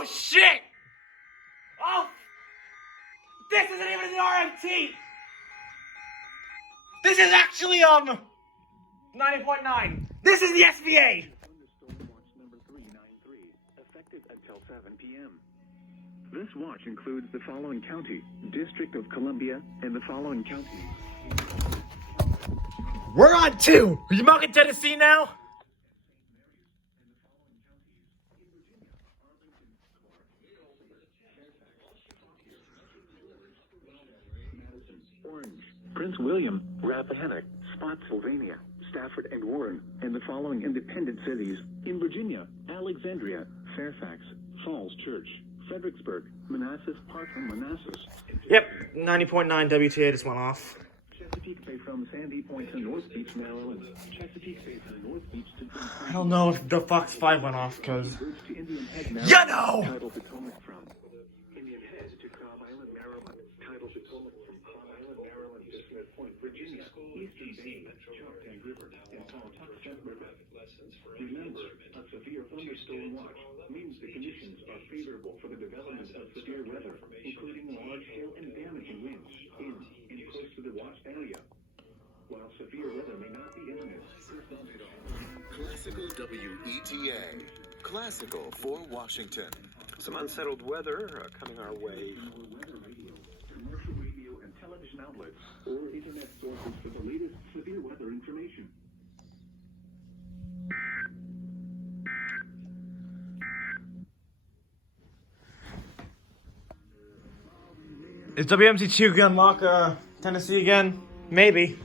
Oh shit! Oh, this isn't even the RMT. This is actually 90.9. This is the SVA. Watch number 393, effective until 7 p.m. This watch includes the following county, District of Columbia, and the following counties. We're on 2. Are you mocking Tennessee now? Orange, Prince William, Rappahannock, Spotsylvania, Stafford and Warren, and the following independent cities. In Virginia, Alexandria, Fairfax, Falls Church, Fredericksburg, Manassas, Parkland, Manassas. Yep, 90.9 WTA just went off. Chesapeake Bay from Sandy Point to North Beach, Maryland. Chesapeake Bay from North Beach to I don't know if the Fox 5 went off, because... Indian Head, Maryland. You know! Tidal Potomac from Indian Head to Cobb Island, Maryland. Tidal Potomac from Cobb Island, Maryland to Smith Point, Virginia. Eastern Bay, Choptank River, and Pawtucket River. Remember, a severe thunderstorm watch means the conditions are favorable for the development of severe weather, including large hail and damaging winds in and close to the watch area. While severe weather may not be imminent, Classical WETA. Classical for Washington. Some unsettled weather coming our way. weather radio, commercial radio and television outlets, or internet sources for the latest severe weather information. Is WMC2 gonna unlock Tennessee again? Maybe.